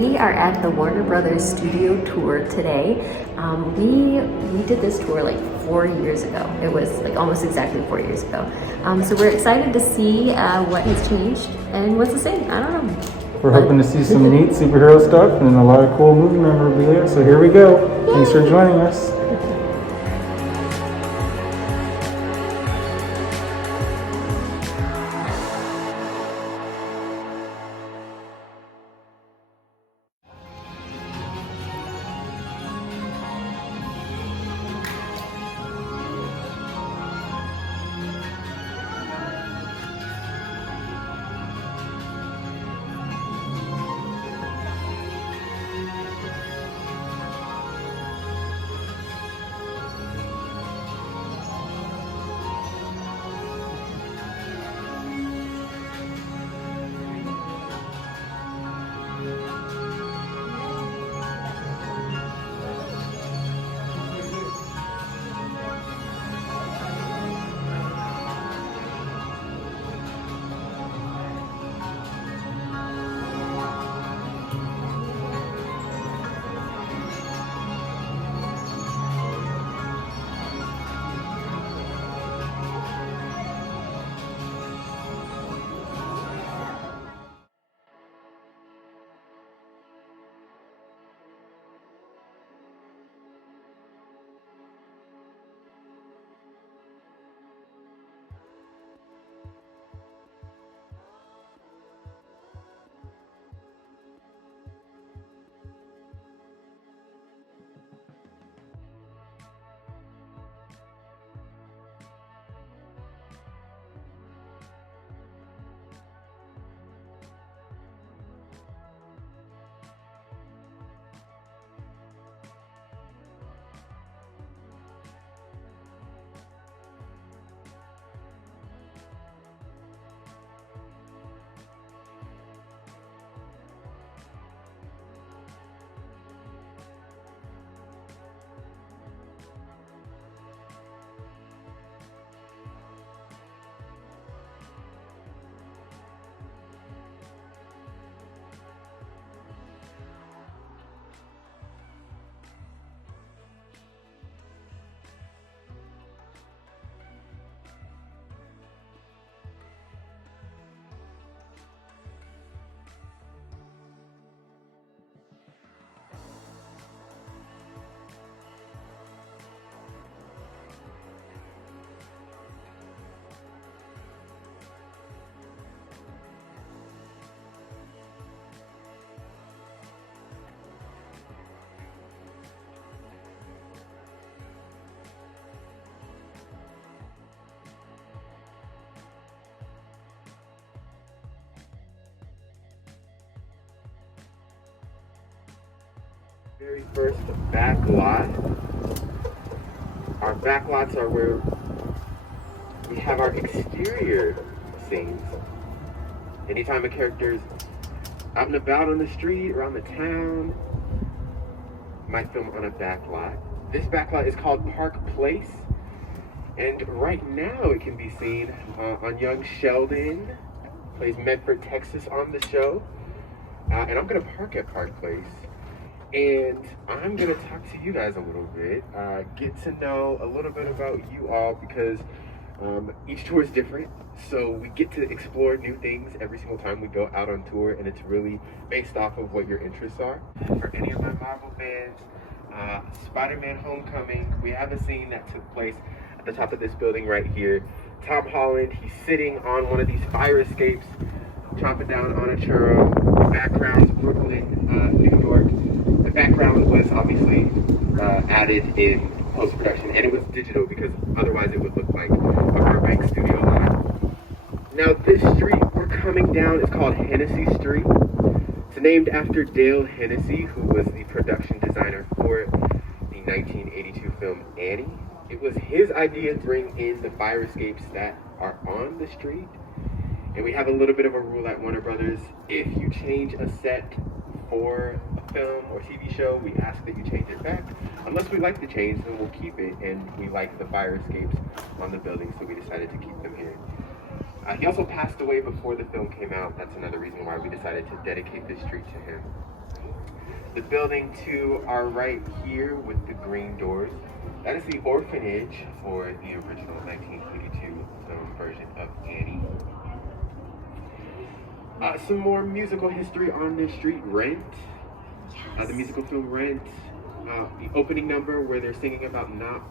we are at the Warner Brothers studio tour today. We did this tour like 4 years ago. It was like almost exactly 4 years ago. So we're excited to see what has changed and what's the same. I don't know. We're hoping to see some neat superhero stuff and a lot of cool movie memorabilia. So here we go. Yay. Thanks for joining us. Very first back lot. Our back lots are where we have our exterior scenes. Anytime a character's out and about on the street, around the town, might film on a back lot. This back lot is called Park Place, and right now it can be seen on young Sheldon, plays Medford, Texas on the show. And I'm gonna park at Park Place. And I'm gonna talk to you guys a little bit, get to know a little bit about you all, because each tour is different. So we get to explore new things every single time we go out on tour, and it's really based off of what your interests are. For any of my Marvel fans, Spider-Man Homecoming, we have a scene that took place at the top of this building right here. Tom Holland, he's sitting on one of these fire escapes, chomping down on a churro. Background's Brooklyn, New York. The background was obviously added in post-production, and it was digital because otherwise it would look like a Burbank studio lot. Now this street we're coming down is called Hennessey Street. It's named after Dale Hennessey, who was the production designer for the 1982 film Annie. It was his idea to bring in the fire escapes that are on the street. And we have a little bit of a rule at Warner Brothers. If you change a set for a film or TV show, we ask that you change it back. Unless we like the change, then we'll keep it, and we like the fire escapes on the building, so we decided to keep them here. He also passed away before the film came out. That's another reason why we decided to dedicate this street to him. The building to our right here with the green doors, that is the orphanage for the original 1982 film version of Annie. Some more musical history on this street, Rent. The musical film Rent. The opening number where they're singing about not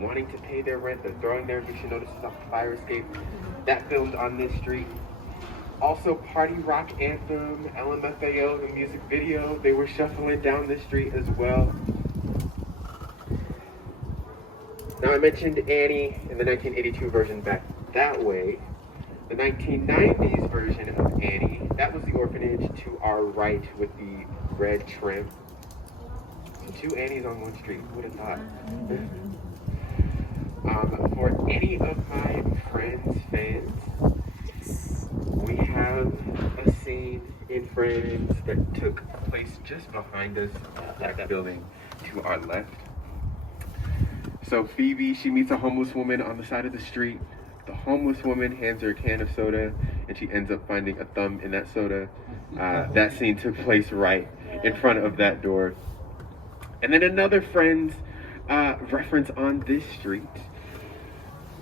wanting to pay their rent, they're throwing their eviction notices off the fire escape. That filmed on this street. Also, party rock anthem, LMFAO, the music video, they were shuffling down the street as well. Now, I mentioned Annie in the 1982 version back that way. The 1990s version of Annie, that was the orphanage to our right with the red trim. So 2 Annies on one street, who would have thought? For any of my friends' fans, we have a scene in Friends that took place just behind us, that building to our left. So Phoebe, she meets a homeless woman on the side of the street. The homeless woman hands her a can of soda, and she ends up finding a thumb in that soda. That scene took place right in front of that door. And then another Friends reference on this street.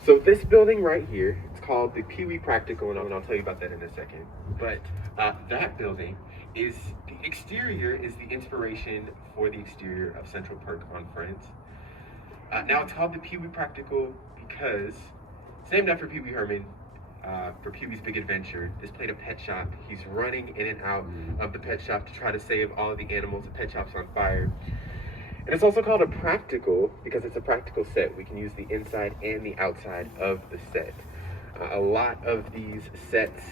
So this building right here, it's called the Pee Wee Practical, and I'll tell you about that in a second. But that building is, the exterior is the inspiration for the exterior of Central Park on Friends. Now it's called the Pee Wee Practical because it's named after Pee Wee Herman for Pee Wee's Big Adventure. This played a pet shop. He's running in and out of the pet shop to try to save all of the animals. The pet shop's on fire. And it's also called a practical because it's a practical set. We can use the inside and the outside of the set. A lot of these sets,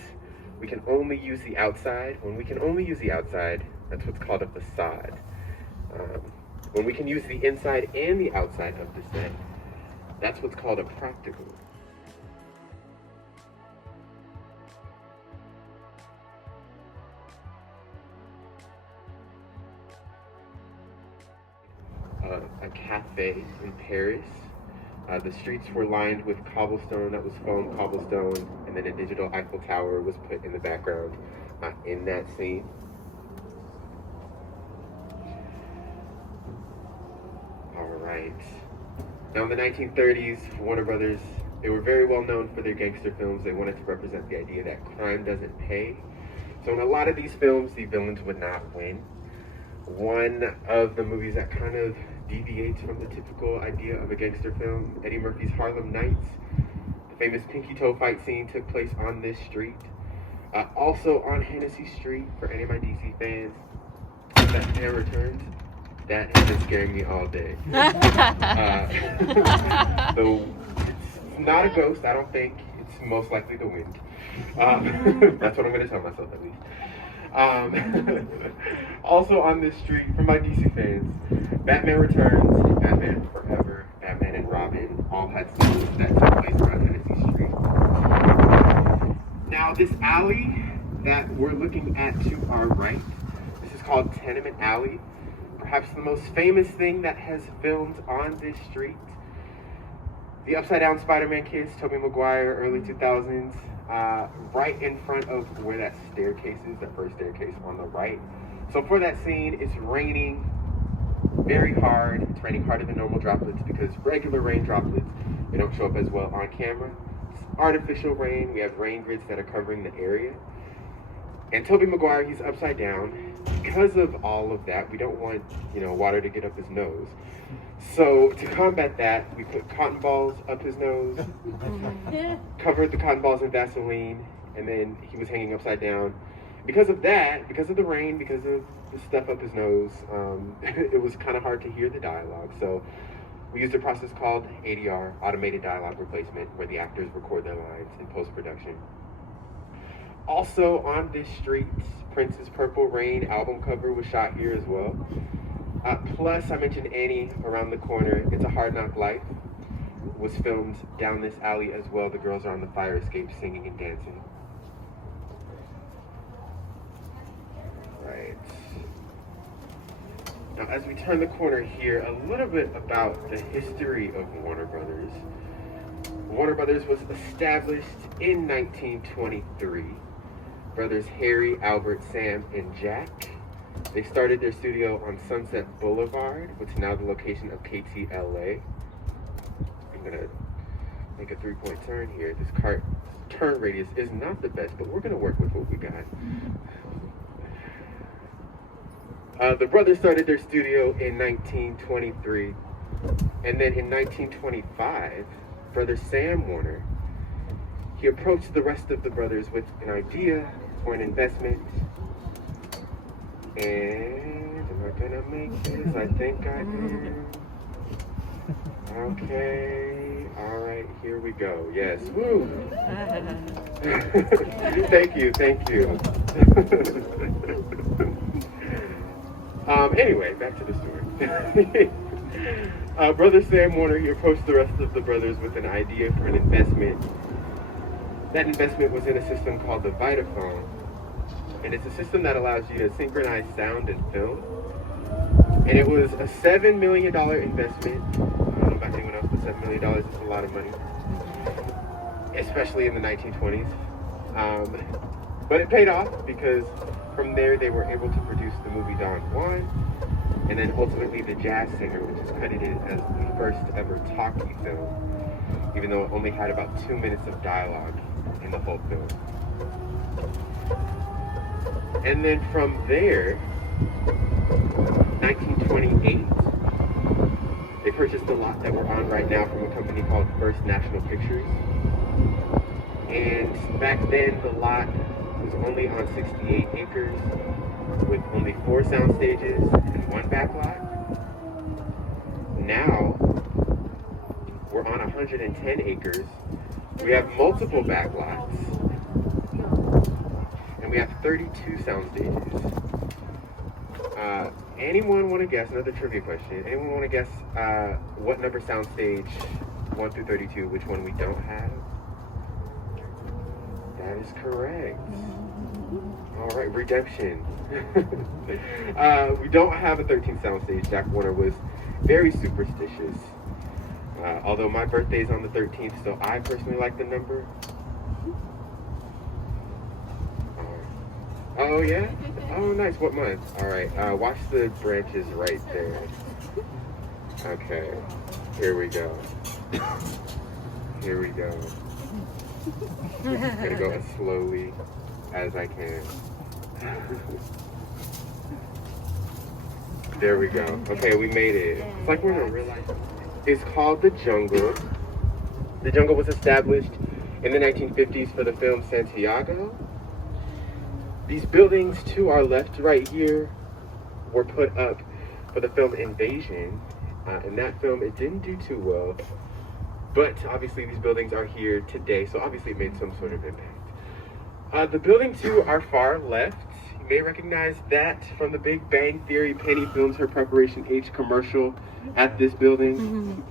we can only use the outside. When we can only use the outside, that's what's called a facade. When we can use the inside and the outside of the set, that's what's called a practical. A cafe in Paris. The streets were lined with cobblestone, that was foam cobblestone, and then a digital Eiffel Tower was put in the background in that scene. Alright. Now in the 1930s, Warner Brothers, they were very well known for their gangster films. They wanted to represent the idea that crime doesn't pay. So in a lot of these films, the villains would not win. One of the movies that kind of deviates from the typical idea of a gangster film, Eddie Murphy's Harlem Nights. The famous pinky toe fight scene took place on this street. Also on Hennessey Street, for any of my DC fans, Batman Returns. That has been scaring me all day. So it's not a ghost, I don't think. It's most likely the wind. That's what I'm going to tell myself at least. Also on this street, for my DC fans, Batman Returns, Batman Forever, Batman and Robin all had scenes that took place around Hennessey Street. Now this alley that we're looking at to our right, this is called Tenement Alley. Perhaps the most famous thing that has filmed on this street. The Upside Down Spider-Man kiss, Tobey Maguire, early 2000s. Right in front of where that staircase is, that first staircase on the right. So for that scene, it's raining very hard. It's raining harder than normal droplets because regular rain droplets, they don't show up as well on camera. It's artificial rain. We have rain grids that are covering the area. And Tobey Maguire, he's upside down. Because of all of that, we don't want, water to get up his nose. So to combat that, we put cotton balls up his nose, covered the cotton balls in Vaseline, and then he was hanging upside down. Because of that, because of the rain, because of the stuff up his nose, it was kind of hard to hear the dialogue. So we used a process called ADR, Automated Dialogue Replacement, where the actors record their lines in post-production. Also on this street, Prince's Purple Rain album cover was shot here as well. Plus, I mentioned Annie around the corner. It's a Hard Knock Life was filmed down this alley as well. The girls are on the fire escape singing and dancing. Right. Now, as we turn the corner here, a little bit about the history of Warner Brothers. Warner Brothers was established in 1923. Brothers Harry, Albert, Sam, and Jack. They started their studio on Sunset Boulevard, which is now the location of KTLA. I'm gonna make a 3-point turn here. This car turn radius is not the best, but we're gonna work with what we got. The brothers started their studio in 1923, and then in 1925, brother Sam Warner, he approached the rest of the brothers with an idea for an investment. And am I gonna make this? I think I am. Okay, all right, here we go. Yes, woo! Thank you. Anyway, back to the story. Brother Sam Warner, he approached the rest of the brothers with an idea for an investment. That investment was in a system called the Vitaphone, and it's a system that allows you to synchronize sound and film. And it was a $7 million investment. I don't know about anyone else, but $7 million is a lot of money, especially in the 1920s. But it paid off because from there they were able to produce the movie Don Juan, and then ultimately The Jazz Singer, which is credited as the first ever talkie film, even though it only had about 2 minutes of dialogue in the whole film. And then from there, 1928, they purchased the lot that we're on right now from a company called First National Pictures. And back then, the lot was only on 68 acres with only 4 sound stages and 1 back lot. Now, we're on 110 acres. We have multiple back lots. And we have 32 sound stages. Anyone want to guess, another trivia question, anyone want to guess what number sound stage 1 through 32, which one we don't have? That is correct. All right, redemption. We don't have a 13th sound stage. Jack Warner was very superstitious. Although my birthday is on the 13th, so I personally like the number. Oh yeah? Oh nice, what month? Alright, watch the branches right there. Okay, here we go. Here we go. I'm gonna go as slowly as I can. There we go. Okay, we made it. It's like we're in a real life. It's called The Jungle. The Jungle was established in the 1950s for the film Santiago. These buildings to our left right here were put up for the film Invasion. In that film, it didn't do too well. But obviously these buildings are here today, so obviously it made some sort of impact. The building to our far left, you may recognize that from the Big Bang Theory. Penny films her Preparation H commercial at this building.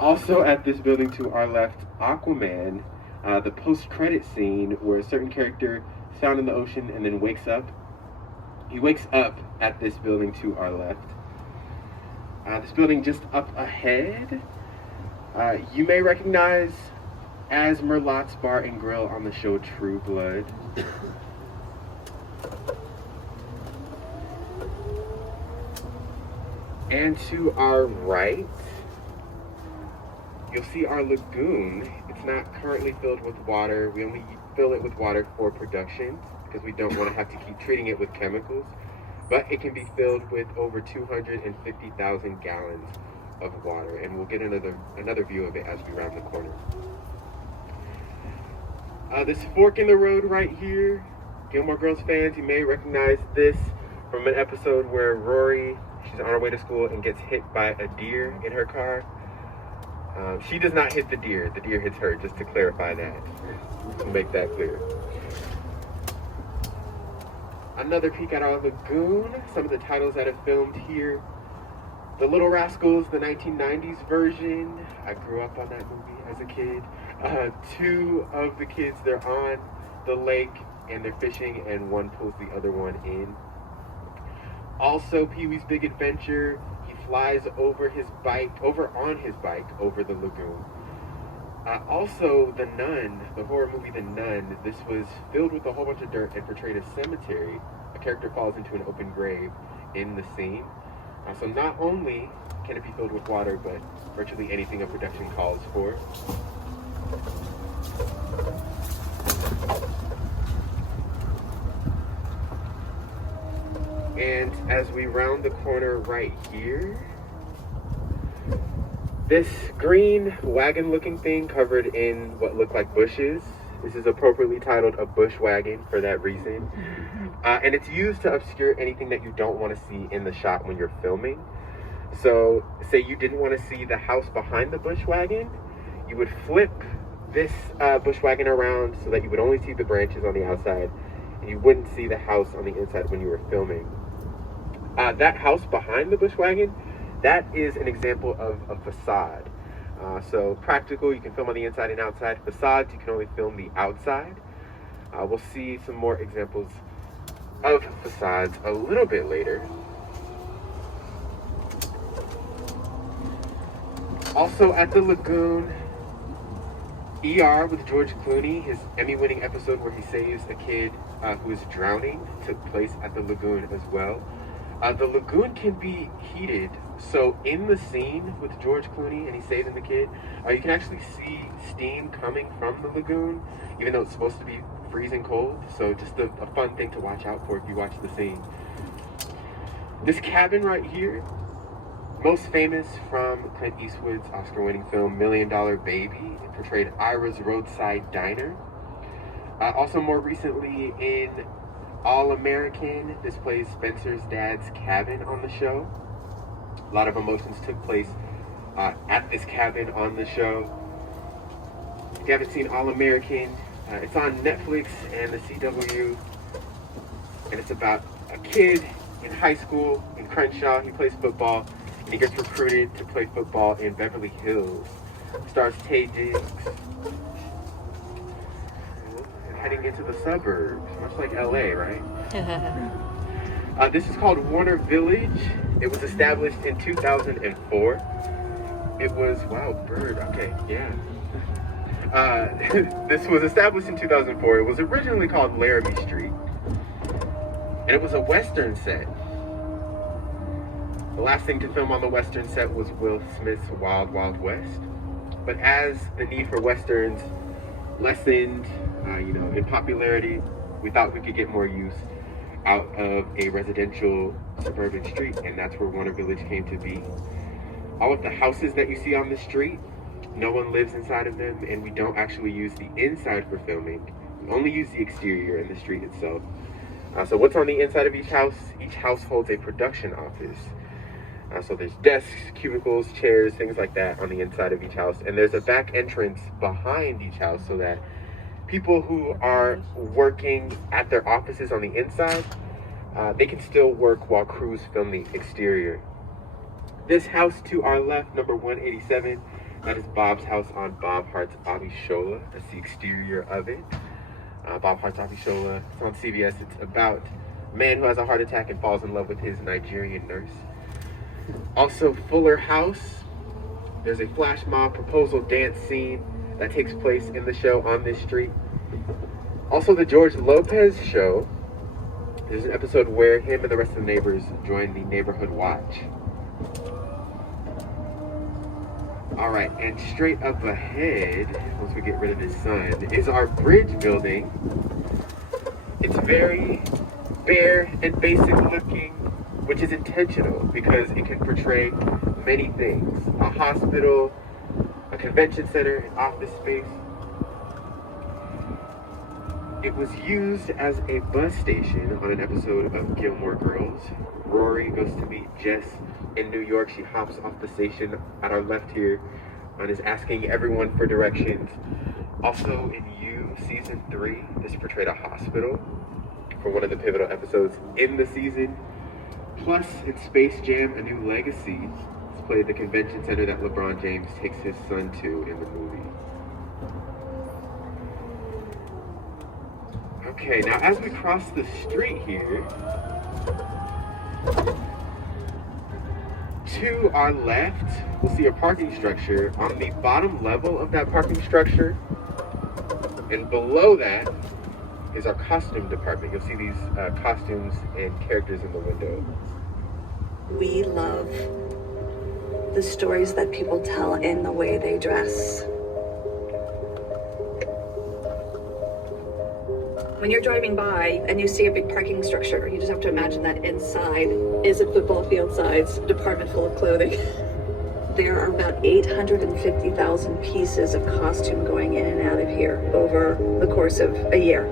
Also at this building to our left, Aquaman, the post-credit scene where a certain character found in the ocean and then wakes up. He wakes up at this building to our left. This building just up ahead, you may recognize as Merlotte's Bar and Grill on the show True Blood. And to our right, you'll see our lagoon. It's not currently filled with water. We only fill it with water for production because we don't want to have to keep treating it with chemicals. But it can be filled with over 250,000 gallons of water, and we'll get another view of it as we round the corner. This fork in the road right here, Gilmore Girls fans, you may recognize this from an episode where Rory, she's on her way to school and gets hit by a deer in her car. She does not hit the deer hits her, just to clarify that, to make that clear. Another peek at our lagoon, some of the titles that have filmed here. The Little Rascals, the 1990s version. I grew up on that movie as a kid. 2 of the kids, they're on the lake and they're fishing, and one pulls the other one in. Also, Pee-wee's Big Adventure. He flies over on his bike over the lagoon. Also, The Nun, the horror movie The Nun. This was filled with a whole bunch of dirt and portrayed a cemetery, a character falls into an open grave in the scene. So not only can it be filled with water, but virtually anything a production calls for. And as we round the corner right here, this green wagon looking thing covered in what look like bushes, this is appropriately titled a bush wagon for that reason. And it's used to obscure anything that you don't want to see in the shot when you're filming. So say you didn't want to see the house behind the bush wagon, you would flip this bush wagon around so that you would only see the branches on the outside and you wouldn't see the house on the inside when you were filming. That house behind the bush wagon, that is an example of a facade. So practical, you can film on the inside and outside. Facades, you can only film the outside. We'll see some more examples of facades a little bit later. Also at the lagoon, ER with George Clooney, his Emmy-winning episode where he saves a kid who is drowning, took place at the lagoon as well. The lagoon can be heated, so in the scene with George Clooney and he's saving the kid, you can actually see steam coming from the lagoon, even though it's supposed to be freezing cold. So just a fun thing to watch out for if you watch the scene. This cabin right here, most famous from Clint Eastwood's Oscar-winning film $1 Million Baby. It portrayed Ira's roadside diner. Also more recently in All American, this plays Spencer's dad's cabin on the show. A lot of emotions took place at this cabin on the show. If you haven't seen All American, it's on Netflix and the CW, and it's about a kid in high school in Crenshaw. He plays football, and he gets recruited to play football in Beverly Hills. It stars Tay Diggs. Heading into the suburbs, much like LA, right? This is called Warner Village. It was established in 2004. It was, wow, bird, okay, yeah. This was established in 2004. It was originally called Laramie Street. And it was a Western set. The last thing to film on the Western set was Will Smith's Wild Wild West. But as the need for Westerns lessened, in popularity, we thought we could get more use out of a residential suburban street, and that's where Warner Village came to be. All of the houses that you see on the street, no one lives inside of them, and we don't actually use the inside for filming. We only use the exterior and the street itself. So what's on the inside of each house? Each house holds a production office. So there's desks, cubicles, chairs, things like that on the inside of each house. And there's a back entrance behind each house so that people who are working at their offices on the inside, they can still work while crews film the exterior. This house to our left, number 187, that is Bob's house on Bob Hart's Abishola. That's the exterior of it. Bob Hart's Abishola. It's on CBS. It's about a man who has a heart attack and falls in love with his Nigerian nurse. Also, Fuller House. There's a flash mob proposal dance scene that takes place in the show on this street. Also, the George Lopez show. There's an episode where him and the rest of the neighbors join the neighborhood watch. All right, and straight up ahead, once we get rid of this sun, is our bridge building. It's very bare and basic looking, which is intentional because it can portray many things. A hospital, a convention center, an office space. It was used as a bus station on an episode of Gilmore Girls. Rory goes to meet Jess in New York. She hops off the station at our left here and is asking everyone for directions. Also in You, season 3, this portrayed a hospital for one of the pivotal episodes in the season. Plus, in Space Jam: A New Legacy, it's played the convention center that LeBron James takes his son to in the movie. Okay, now as we cross the street here, to our left, we'll see a parking structure. On the bottom level of that parking structure, and below that, is our costume department. You'll see these costumes and characters in the window. We love the stories that people tell in the way they dress. When you're driving by and you see a big parking structure, you just have to imagine that inside is a football field size department full of clothing. There are about 850,000 pieces of costume going in and out of here over the course of a year.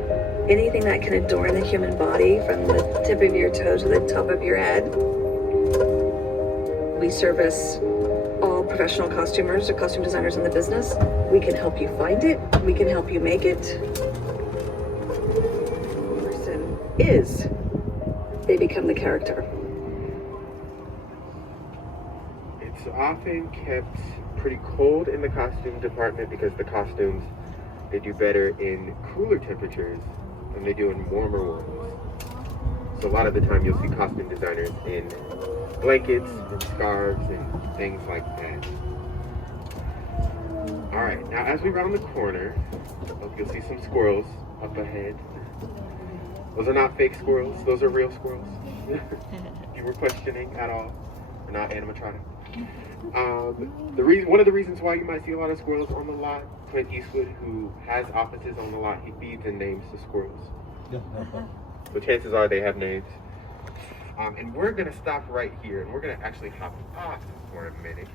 Anything that can adorn the human body from the tip of your toe to the top of your head. We service all professional costumers or costume designers in the business. We can help you find it. We can help you make it. Is they become the character. It's often kept pretty cold in the costume department because the costumes, they do better in cooler temperatures than they do in warmer ones. So a lot of the time you'll see costume designers in blankets and scarves and things like that. All right, now as we round the corner, you'll see some squirrels up ahead. Those are not fake squirrels, those are real squirrels. You were questioning at all, they're not animatronic. One of the reasons why you might see a lot of squirrels on the lot, Clint Eastwood, who has offices on the lot, he feeds and names the squirrels. So chances are they have names. And we're gonna stop right here and we're gonna actually hop off for a minute.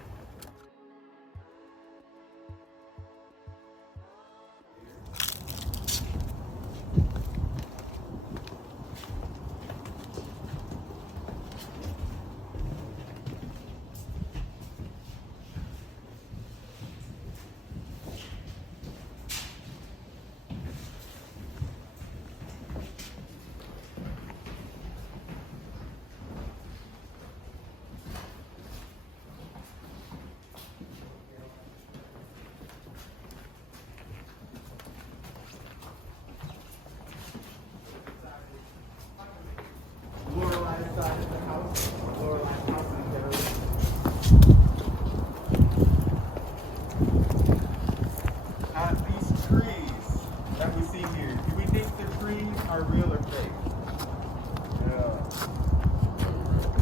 These trees that we see here, do we think the trees are real or fake? Yeah.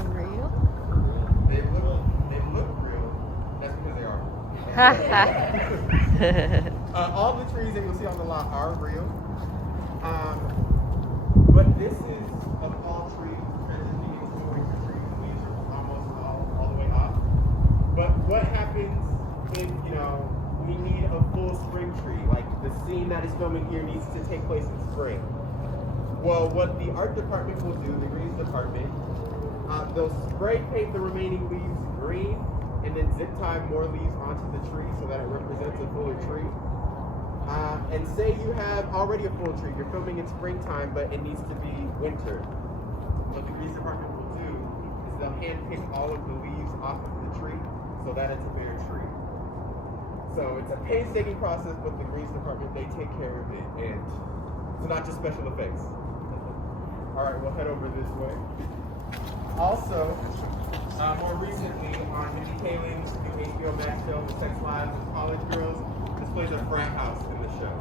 Real? They look real. That's because they are. All the trees that you'll see on the lot are real. But this is of all trees transitioning into winter trees. These are almost all the way off. But what happens if, we need a full spring tree? Like the scene that is filming here needs to take place in spring. Well, what the art department will do, the greens department, they'll spray paint the remaining leaves green and then zip tie more leaves onto the tree so that it represents a fuller tree. And say you have already a full tree, you're filming in springtime, but it needs to be winter. What the greens department will do is they'll hand pick all of the leaves off of the tree so that it's a bare tree. So it's a painstaking process, but the greens department, they take care of it, and it's not just special effects. All right, we'll head over this way. Also, more recently on Mindy Kaling's new HBO Max show, The Sex Lives of College Girls, this plays a frat house in the show.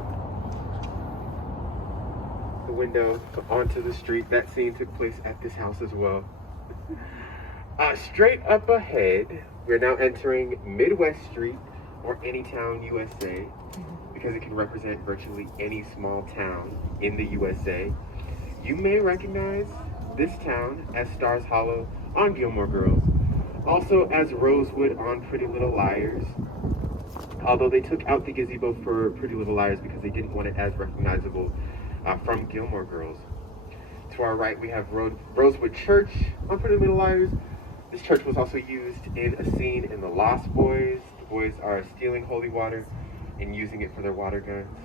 The window onto the street, that scene took place at this house as well. Straight up ahead, we're now entering Midwest Street, or Anytown, USA, because it can represent virtually any small town in the USA. You may recognize this town as Stars Hollow on Gilmore Girls, also as Rosewood on Pretty Little Liars, although they took out the gazebo for Pretty Little Liars because they didn't want it as recognizable from Gilmore Girls. To our right, we have Rosewood Church on Pretty Little Liars. This church was also used in a scene in The Lost Boys. The boys are stealing holy water and using it for their water guns.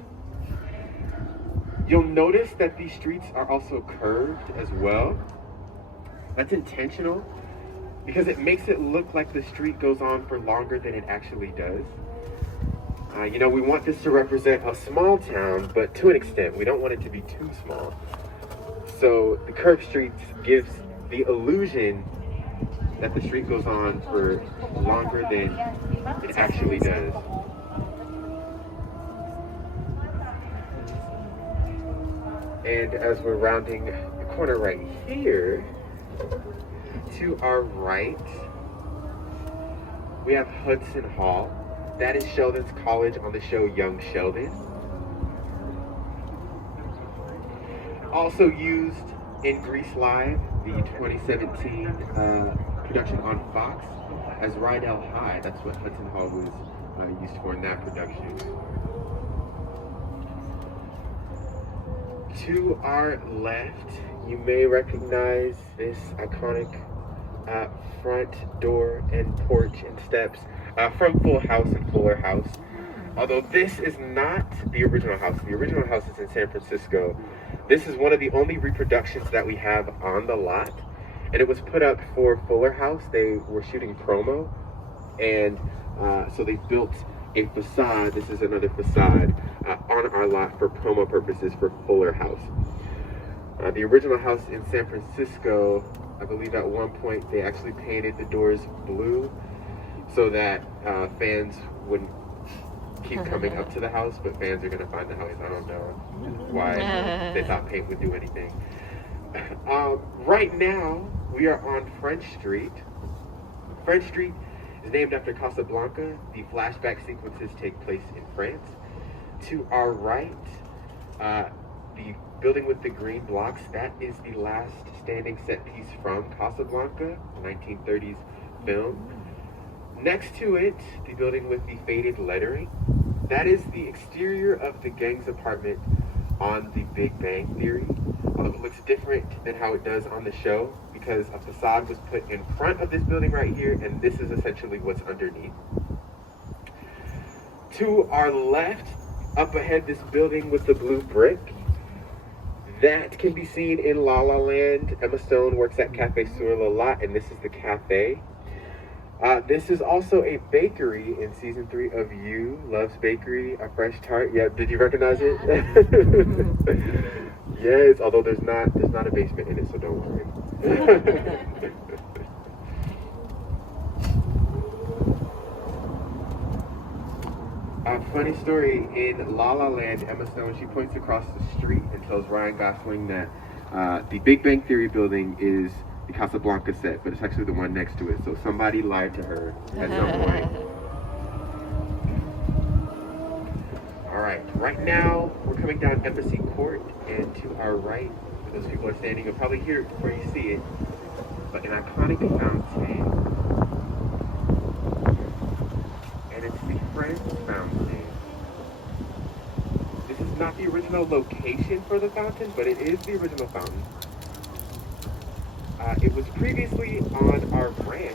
You'll notice that these streets are also curved as well. That's intentional because it makes it look like the street goes on for longer than it actually does. We want this to represent a small town, but to an extent, we don't want it to be too small. So the curved streets gives the illusion that the street goes on for longer than it actually does. And as we're rounding the corner right here, to our right, we have Hudson Hall. That is Sheldon's college on the show Young Sheldon. Also used in Grease Live, the 2017 production on Fox, as Rydell High. That's what Hudson Hall was used for in that production. To our left, you may recognize this iconic front door and porch and steps from Full House and Fuller House. Although this is not the original house. The original house is in San Francisco. This is one of the only reproductions that we have on the lot. And it was put up for Fuller House. They were shooting promo. And so they built a facade. This is another facade on our lot for promo purposes for Fuller House. The original house in San Francisco, I believe at one point they actually painted the doors blue so that fans wouldn't keep coming up to the house, but fans are gonna find the house. I don't know why they thought paint would do anything. Right now, we are on French Street. French Street is named after Casablanca. The flashback sequences take place in France. To our right, the building with the green blocks, that is the last standing set piece from Casablanca, 1930s film. Next to it, the building with the faded lettering, that is the exterior of the gang's apartment on The Big Bang Theory. Although it looks different than how it does on the show because a facade was put in front of this building right here, and this is essentially what's underneath. To our left, up ahead, this building with the blue brick, that can be seen in La La Land. Emma Stone works at Cafe Sur La lot, and this is the cafe. This is also a bakery in season 3 of You, Love's Bakery, a fresh tart. Yeah, did you recognize it? Yes, although there's not a basement in it, so don't worry. Funny story, in La La Land, Emma Stone, she points across the street and tells Ryan Gosling that the Big Bang Theory building is the Casablanca set, but it's actually the one next to it. So somebody lied to her at some point. All right, right now we're coming down Embassy Court, and to our right, where those people are standing, you'll probably hear it before you see it, but an iconic fountain. And it's the French fountain. This is not the original location for the fountain, but it is the original fountain. It was previously on our ranch,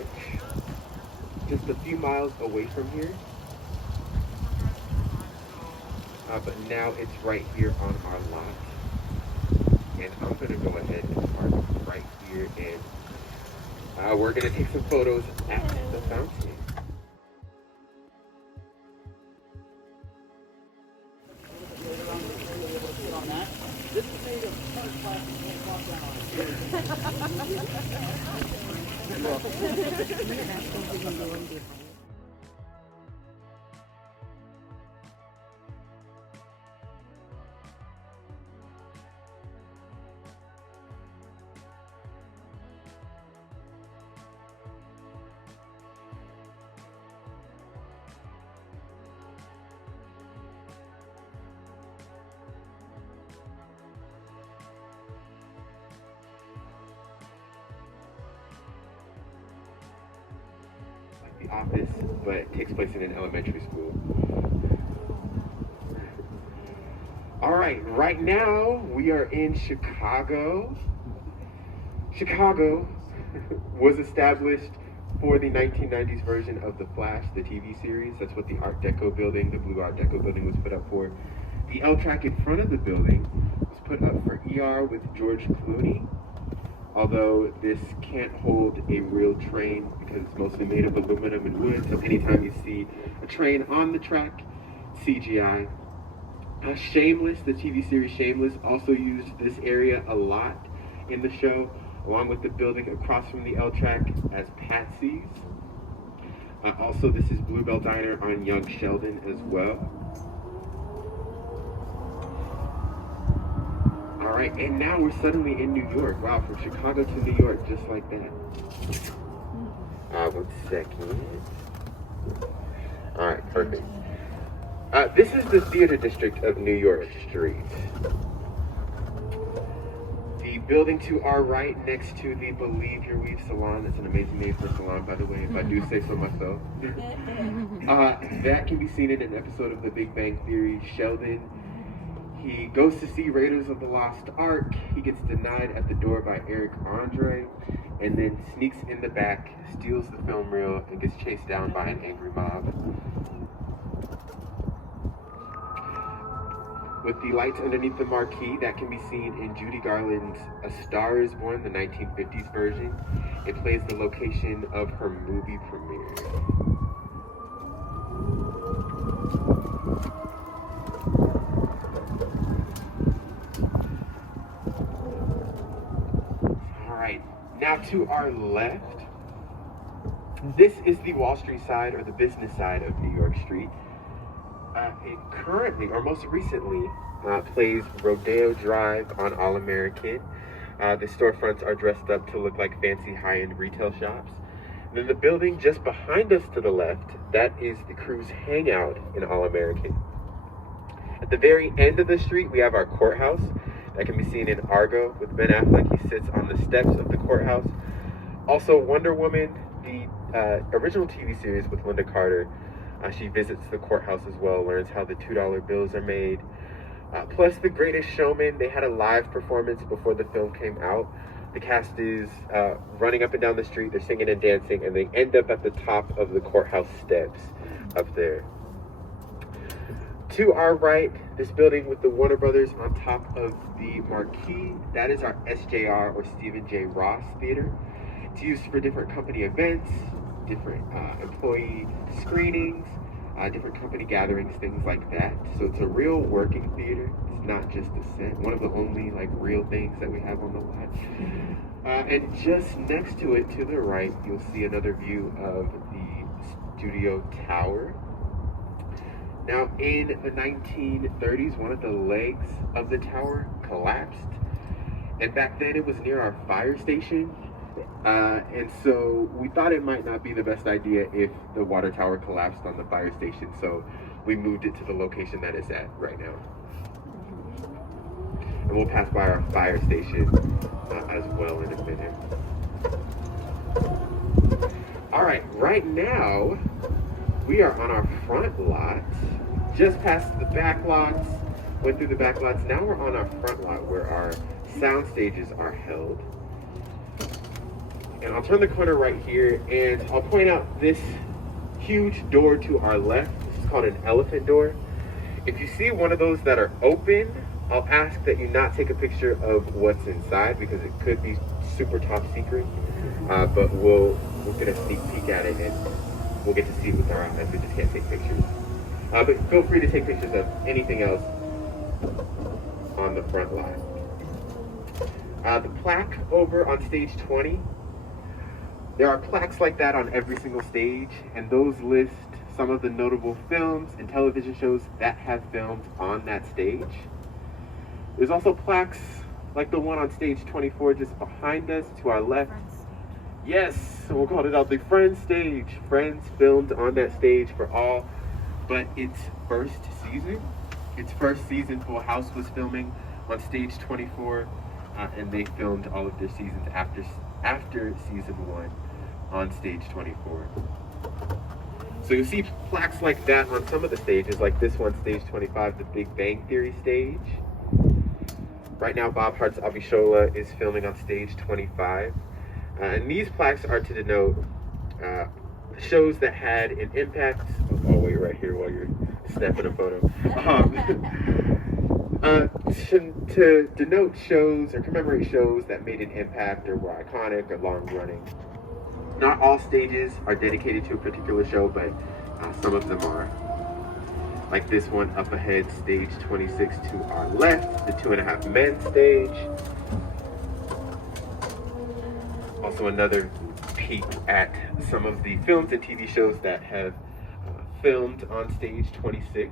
just a few miles away from here. But now it's right here on our lot. And I'm gonna go ahead and park right here, and we're gonna take some photos at the fountain. The office, but it takes place in an elementary school. All right, right now we are in Chicago. Chicago was established for the 1990s version of The Flash, the TV series. That's what the Art Deco building, the blue Art Deco building, was put up for. The L track in front of the building was put up for ER with George Clooney. Although this can't hold a real train because it's mostly made of aluminum and wood, so anytime you see a train on the track, CGI. Shameless, the TV series Shameless, also used this area a lot in the show, along with the building across from the L track as Patsy's. Also, this is Bluebell Diner on Young Sheldon as well. All right, and now we're suddenly in New York. Wow, from Chicago to New York, just like that. 1 second. All right, perfect. This is the theater district of New York Street. The building to our right, next to the Believe Your Weave Salon. That's an amazing name for a salon, by the way, if I do say so myself. That can be seen in an episode of The Big Bang Theory. Sheldon, he goes to see Raiders of the Lost Ark. He gets denied at the door by Eric Andre, and then sneaks in the back, steals the film reel, and gets chased down by an angry mob. With the lights underneath the marquee, that can be seen in Judy Garland's A Star Is Born, the 1950s version. It plays the location of her movie premiere. All right, now to our left, this is the Wall Street side, or the business side of New York Street. It currently, or most recently, plays Rodeo Drive on All-American. The storefronts are dressed up to look like fancy high-end retail shops. And then the building just behind us to the left, that is the crew's hangout in All-American. At the very end of the street, we have our courthouse. That can be seen in Argo with Ben Affleck. He sits on the steps of the courthouse. Also, Wonder Woman, the original TV series with Linda Carter. She visits the courthouse as well, learns how the $2 bills are made. Plus, The Greatest Showman, they had a live performance before the film came out. The cast is running up and down the street, they're singing and dancing, and they end up at the top of the courthouse steps up there. To our right, this building with the Warner Brothers on top of the marquee, that is our SJR, or Stephen J. Ross Theater. It's used for different company events, different employee screenings, different company gatherings, things like that. So it's a real working theater. It's not just a set. One of the only like real things that we have on the lot. And just next to it, to the right, you'll see another view of the studio tower. Now, in the 1930s, one of the legs of the tower collapsed, and back then it was near our fire station. And so we thought it might not be the best idea if the water tower collapsed on the fire station, so we moved it to the location that it's at right now. And we'll pass by our fire station as well in a minute. All right now we are on our front lot, just past the back lots, went through the back lots. Now we're on our front lot where our sound stages are held. And I'll turn the corner right here, and I'll point out this huge door to our left. This is called an elephant door. If you see one of those that are open, I'll ask that you not take a picture of what's inside, because it could be super top secret. But we'll get a sneak peek at it, and we'll get to see it with our eyes. We just can't take pictures. But feel free to take pictures of anything else on the front line. The plaque over on stage 20. There are plaques like that on every single stage, and those list some of the notable films and television shows that have filmed on that stage. There's also plaques like the one on stage 24 just behind us to our left. Yes, we'll call it out the Friends stage. Friends filmed on that stage for all but its first season. Its first season, Full House was filming on stage 24, and they filmed all of their seasons after season 1 on stage 24. So you'll see plaques like that on some of the stages, like this one, stage 25, the Big Bang Theory stage. Right now, Bob Hart's Abishola is filming on stage 25. And these plaques are to denote shows that had an impact. I'll wait right here while you're snapping a photo. To denote shows or commemorate shows that made an impact or were iconic or long running. Not all stages are dedicated to a particular show, but some of them are. Like this one up ahead, stage 26 to our left, the 2.5 Men stage. Also another peek at some of the films and TV shows that have filmed on stage 26.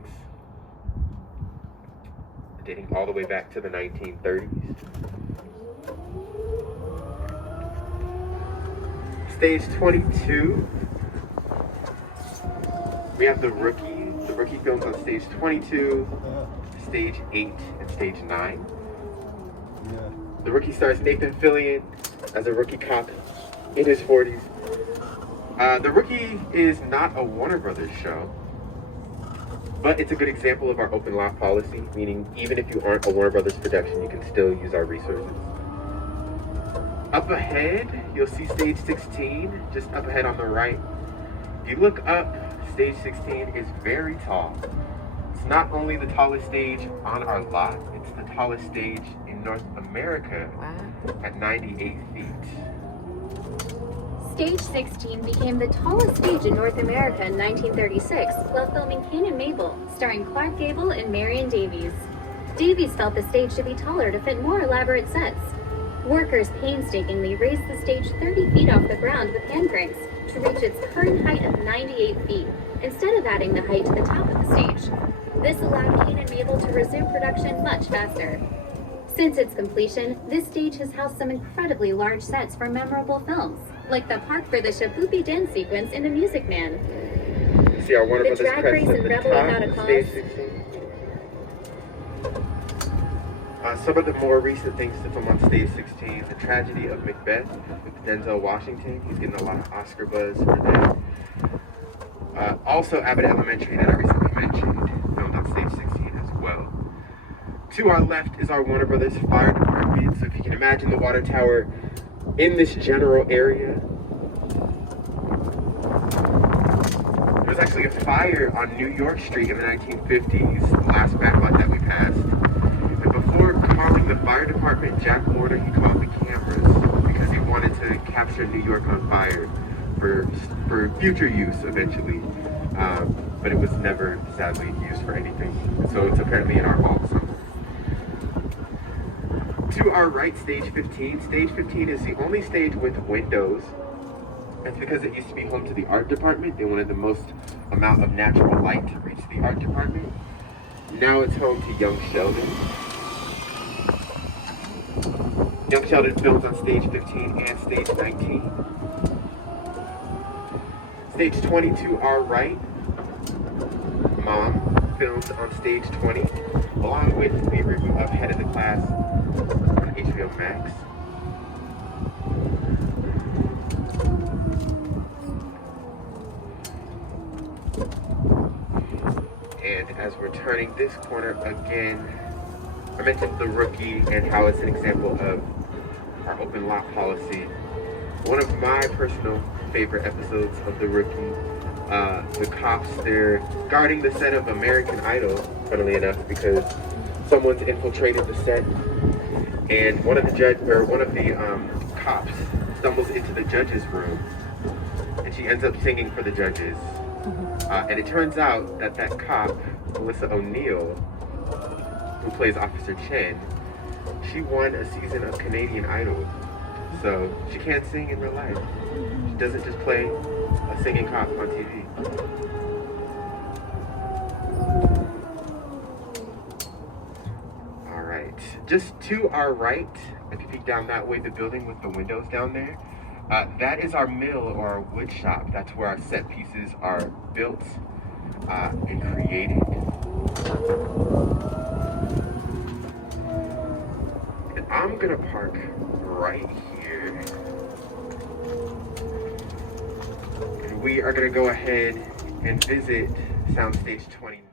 dating all the way back to the 1930s. Stage 22, we have The Rookie. The Rookie films on stage 22, stage 8, and stage 9. The Rookie stars Nathan Fillion as a rookie cop in his 40s. The Rookie is not a Warner Brothers show, but it's a good example of our open lot policy, meaning even if you aren't a Warner Brothers production, you can still use our resources. Up ahead, you'll see stage 16, just up ahead on the right. If you look up, stage 16 is very tall. It's not only the tallest stage on our lot, it's the tallest stage in North America at 98 feet. Stage 16 became the tallest stage in North America in 1936 while filming Cain and Mabel, starring Clark Gable and Marion Davies. Davies felt the stage should be taller to fit more elaborate sets. Workers painstakingly raised the stage 30 feet off the ground with hand cranks to reach its current height of 98 feet, instead of adding the height to the top of the stage. This allowed Cain and Mabel to resume production much faster. Since its completion, this stage has housed some incredibly large sets for memorable films, like the park for the Shapoopy dance sequence in The Music Man. See our Warner Brothers drag race crest in at the Rebel top, Without a Cause. stage 16. Some of the more recent things to film on stage 16, The Tragedy of Macbeth with Denzel Washington. He's getting a lot of Oscar buzz for that. Also Abbott Elementary that I recently mentioned, filmed on stage 16 as well. To our left is our Warner Brothers Fire Department. So if you can imagine the water tower in this general area. There was actually a fire on New York Street in the 1950s, the last backlot that we passed. And before calling the fire department, Jack Warner, he called the cameras because he wanted to capture New York on fire for future use eventually. But it was never, sadly, used for anything. So it's apparently in our hall somewhere. To our right, stage 15. Stage 15 is the only stage with windows. That's because it used to be home to the art department. They wanted the most amount of natural light to reach the art department. Now it's home to Young Sheldon. Young Sheldon films on stage 15 and stage 19. Stage 20 to our right, Mom filmed on stage 20, along with the reboot of Head of the Class on HBO Max. And as we're turning this corner again, I mentioned The Rookie and how it's an example of our open lot policy. One of my personal favorite episodes of The Rookie, the cops, they're guarding the set of American Idol, funnily enough, because someone's infiltrated the set, and one of the cops stumbles into the judge's room, and she ends up singing for the judges. And it turns out that cop, Melissa O'Neill, who plays Officer Chen, she won a season of Canadian Idol. So she can't sing in real life. She doesn't just play a singing cop on TV. All right, just to our right, if you peek down that way, the building with the windows down there, that is our mill or our wood shop. That's where our set pieces are built and created. And I'm gonna park right here. And we are gonna go ahead and visit Soundstage 29.